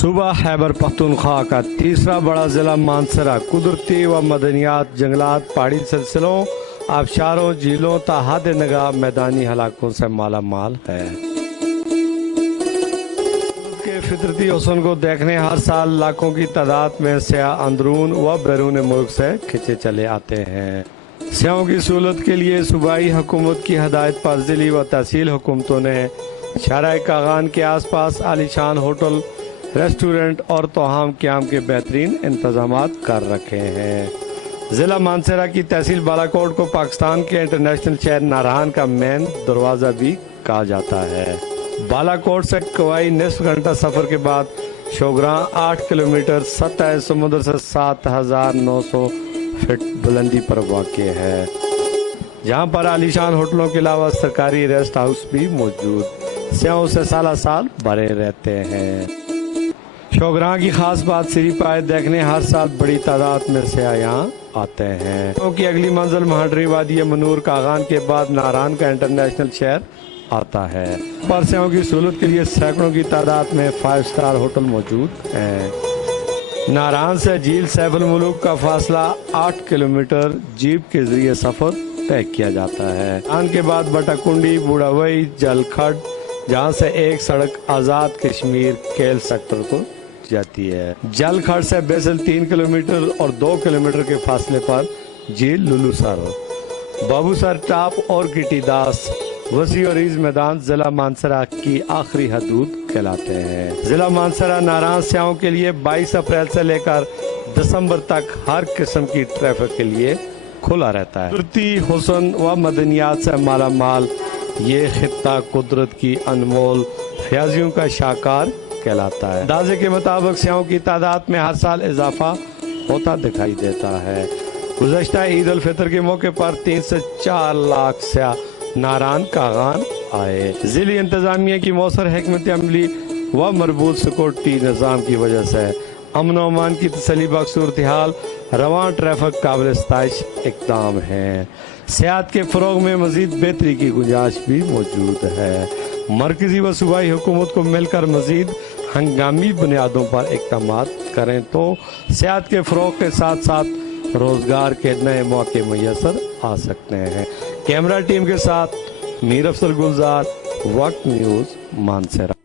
صوبہ خیبر پختونخوا کا تیسرا بڑا ضلع مانسہرہ قدرتی و مدنیات، جنگلات، پہاڑی سلسلوں، آبشاروں، جھیلوں تا حد نگاہ میدانی علاقوں سے مالا مال ہے۔ ملک کے فطرتی حسن کو دیکھنے ہر سال لاکھوں کی تعداد میں سیاح اندرون و بیرون ملک سے کھنچے چلے آتے ہیں۔ سیاحوں کی سہولت کے لیے صوبائی حکومت کی ہدایت پر ضلعی و تحصیل حکومتوں نے شاہراہ کاغان کے آس پاس عالیشان ہوٹل، ریسٹورنٹ اور توہم قیام کے بہترین انتظامات کر رکھے ہیں۔ ضلع مانسہرہ کی تحصیل بالاکوٹ کو پاکستان کے انٹرنیشنل شہر نارہان کا مین دروازہ بھی کہا جاتا ہے۔ بالاکوٹ سے کوائی نصف گھنٹہ سفر کے بعد شوگراں 8 کلومیٹر سطح سمندر سے 7900 فٹ بلندی پر واقع ہے، جہاں پر عالیشان ہوٹلوں کے علاوہ سرکاری ریسٹ ہاؤس بھی موجود سیاحوں سے سالہ سال بھرے رہتے ہیں۔ شوگراں کی خاص بات سری پائے دیکھنے ہر سال بڑی تعداد میں سیاح یہاں آتے ہیں، کیونکہ اگلی منزل مہاڈری وادی منور کاغان کے بعد نارہان کا انٹرنیشنل شہر آتا ہے۔ پر سیاحوں کی سہولت کے لیے سینکڑوں کی تعداد میں 5 اسٹار ہوٹل موجود ہیں۔ نارہان سے جھیل سیف الملوک کا فاصلہ 8 کلومیٹر جیپ کے ذریعے سفر طے کیا جاتا ہے۔ نارہان کے بعد بٹا کنڈی، بوڑھاوئی، جل کھڈ، جہاں سے ایک سڑک آزاد کشمیر کیل سیکٹر کو جاتی ہے۔ جل کھڈ سے بیسل 3 کلومیٹر اور 2 کلومیٹر کے فاصلے پر جھیل لولو سر، بابو سر ٹاپ اور گٹی داس وسیع و عریض میدان ضلع مانسہرہ کی آخری حدود کہلاتے ہیں۔ ضلع مانسہرہ نارہان سیاحوں کے لیے 22 اپریل سے لے کر دسمبر تک ہر قسم کی ٹریفک کے لیے کھلا رہتا ہے۔ قدرتی حسن و مدنیات سے مالا مال یہ خطہ قدرت کی انمول فیاضیوں کا شاہکار کہلاتا ہے۔ اندازے کے مطابق سیاحوں کی تعداد میں ہر سال اضافہ ہوتا دکھائی دیتا ہے۔ گزشتہ عید الفطر کے موقع پر 3 سے 4 لاکھ سیاح نارہان کاغان آئے۔ ضلعی انتظامیہ کی مؤثر حکمت عملی و مربوط سیکورٹی نظام کی وجہ سے امن و امان کی تسلی بخش صورتحال رواں ٹریفک قابل ستائش اقدام ہے۔ سیاحت کے فروغ میں مزید بہتری کی گنجائش بھی موجود ہے۔ مرکزی و صوبائی حکومت کو مل کر مزید ہنگامی بنیادوں پر اقدامات کریں تو سیاحت کے فروغ کے ساتھ ساتھ روزگار کے نئے موقع میسر آ سکتے ہیں۔ کیمرہ ٹیم کے ساتھ میر افضل گلزار، وقت نیوز، مانسہرہ۔